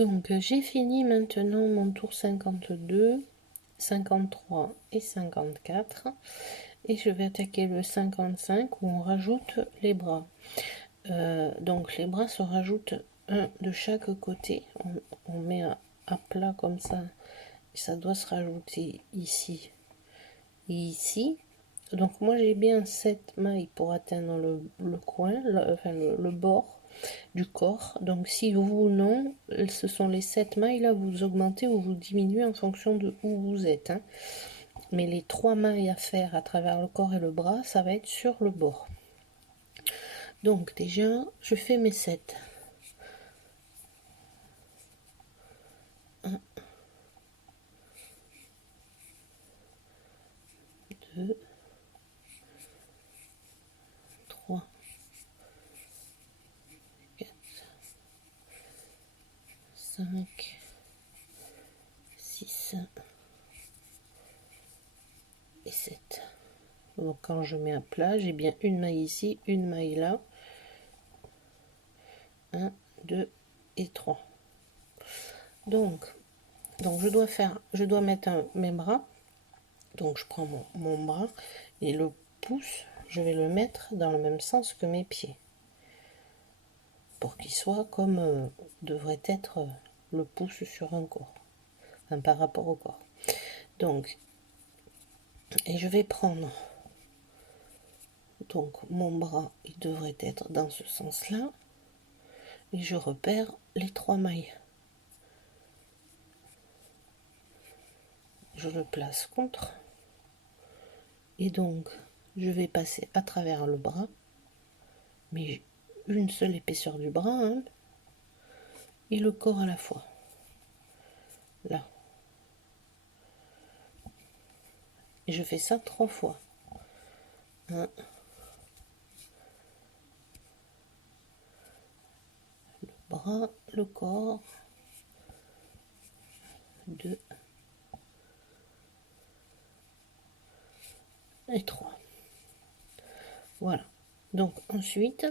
Donc j'ai fini maintenant mon tour 52, 53 et 54 et je vais attaquer le 55 où on rajoute les bras. Donc les bras se rajoutent un de chaque côté, on met à plat comme ça, ça doit se rajouter ici et ici. Donc moi j'ai bien 7 mailles pour atteindre le coin, le bord du corps. Donc si vous non, ce sont les 7 mailles là, vous augmentez ou vous diminuez en fonction de où vous êtes, hein. Mais les 3 mailles à faire à travers le corps et le bras, ça va être sur le bord. Donc déjà je fais mes 7. 1, 2, 3, 4, 5, 6 et 7. Donc quand je mets à plat, j'ai bien une maille ici, une maille là. 1, 2 et 3. Donc je dois mettre mes bras. Donc je prends mon bras et le pouce, je vais le mettre dans le même sens que mes pieds. Pour qu'il soit comme devrait être le pouce sur un corps. Enfin, par rapport au corps. Donc, et je vais prendre, donc mon bras, il devrait être dans ce sens-là. Et je repère les 3 mailles. Je le place contre. Et donc, je vais passer à travers le bras. Mais une seule épaisseur du bras, hein, et le corps à la fois. Là. Et je fais ça 3 fois. 1, le bras, le corps. 2 et 3. Voilà. Donc ensuite,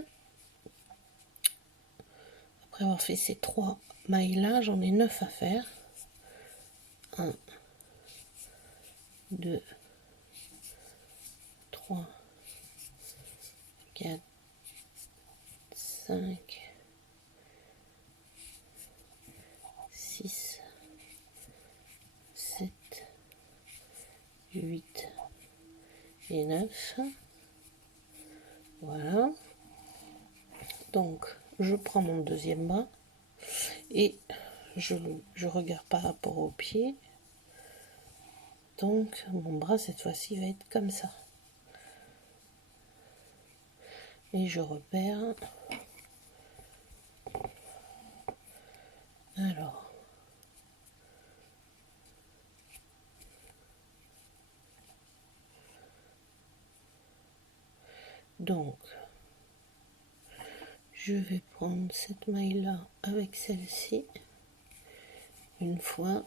après avoir fait ces 3 mailles là, j'en ai 9 à faire. 1, 2, 3, 4, 5, 6, 7, 8 et 9. Voilà. Donc, je prends mon deuxième bras et je regarde par rapport au pied. Donc, mon bras, cette fois-ci, va être comme ça. Et je repère. Alors. Donc, je vais prendre cette maille-là avec celle-ci. Une fois.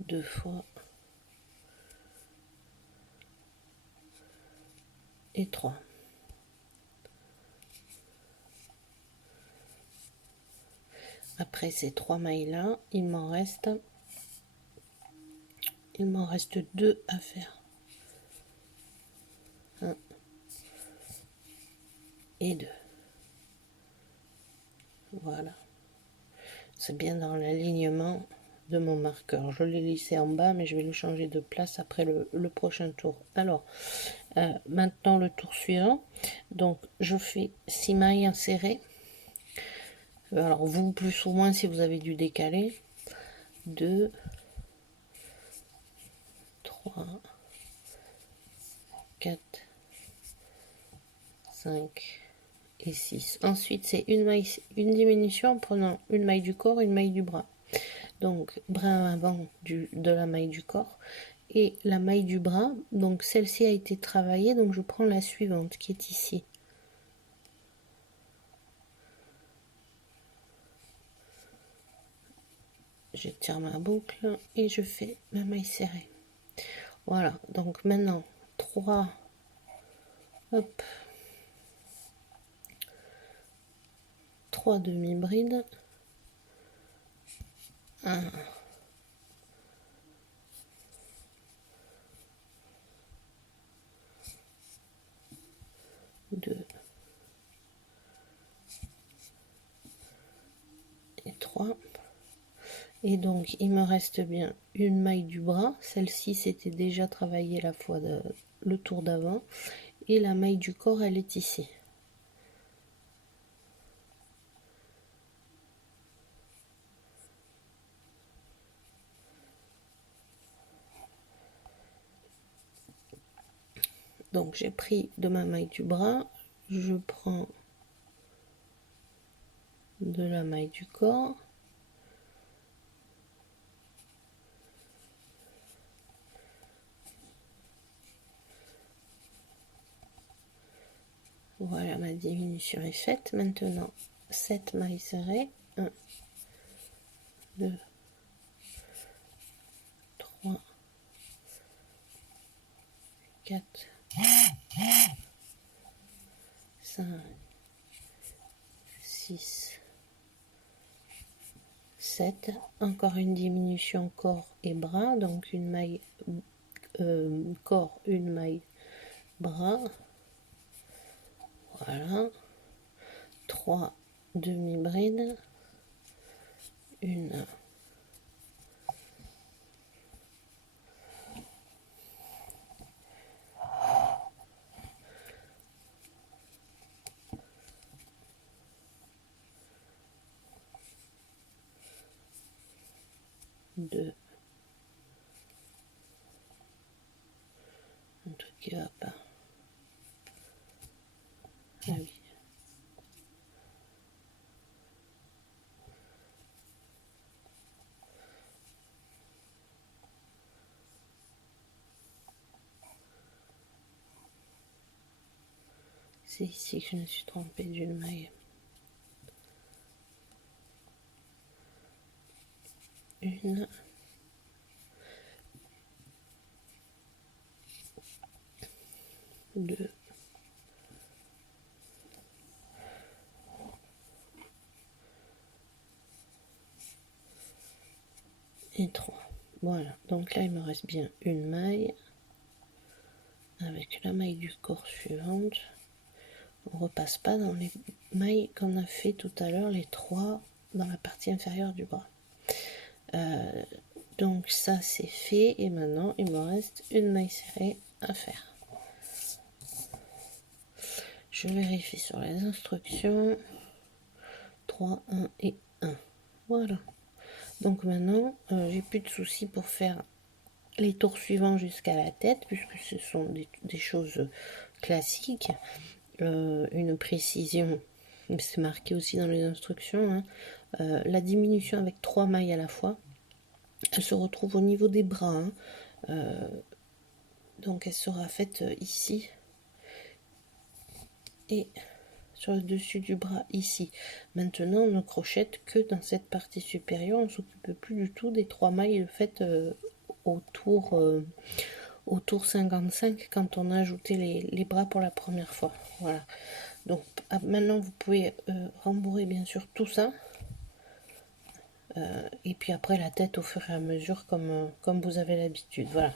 Deux fois. Et 3. Après ces 3 mailles là, il m'en reste 2 à faire. 1 et 2. Voilà. C'est bien dans l'alignement de mon marqueur. Je l'ai lissé en bas, mais je vais le changer de place après le prochain tour. Alors, maintenant le tour suivant. Donc, je fais 6 mailles insérées. Alors, vous plus ou moins si vous avez dû décaler. 2, 3, 4, 5 et 6. Ensuite, c'est une diminution en prenant une maille du corps, une maille du bras. Donc, bras avant de la maille du corps et la maille du bras. Donc, celle-ci a été travaillée, donc je prends la suivante qui est ici. Je tire ma boucle et je fais ma maille serrée. Voilà, donc maintenant 3, hop, 3 demi-brides, 1, 2 et 3. Et donc il me reste bien une maille du bras, celle-ci c'était déjà travaillé la fois le tour d'avant, et la maille du corps elle est ici. Donc j'ai pris de ma maille du bras, je prends de la maille du corps, voilà, ma diminution est faite. Maintenant 7 mailles serrées, 1, 2, 3, 4, 5, 6, 7, encore une diminution corps et bras, donc une maille corps, une maille bras, voilà, 3 demi-brides, une, 2, un truc qui va pas, ah oui, 'c'est ici que je me suis trompée d'une maille, une, 2, et 3. Voilà, donc là il me reste bien une maille avec la maille du corps suivante. On repasse pas dans les mailles qu'on a fait tout à l'heure, les 3 dans la partie inférieure du bras. Donc ça c'est fait, et maintenant il me reste une maille serrée à faire. Je vérifie sur les instructions. 3, 1 et 1. Voilà. Donc maintenant, j'ai plus de soucis pour faire les tours suivants jusqu'à la tête, puisque ce sont des choses classiques. Une précision, c'est marqué aussi dans les instructions, hein, la diminution avec 3 mailles à la fois, elle se retrouve au niveau des bras. Hein. Donc elle sera faite ici et sur le dessus du bras ici. Maintenant on ne crochette que dans cette partie supérieure, on ne s'occupe plus du tout des 3 mailles faites autour 55 quand on a ajouté les bras pour la première fois. Voilà, donc maintenant vous pouvez rembourrer bien sûr tout ça, et puis après la tête au fur et à mesure comme vous avez l'habitude. Voilà.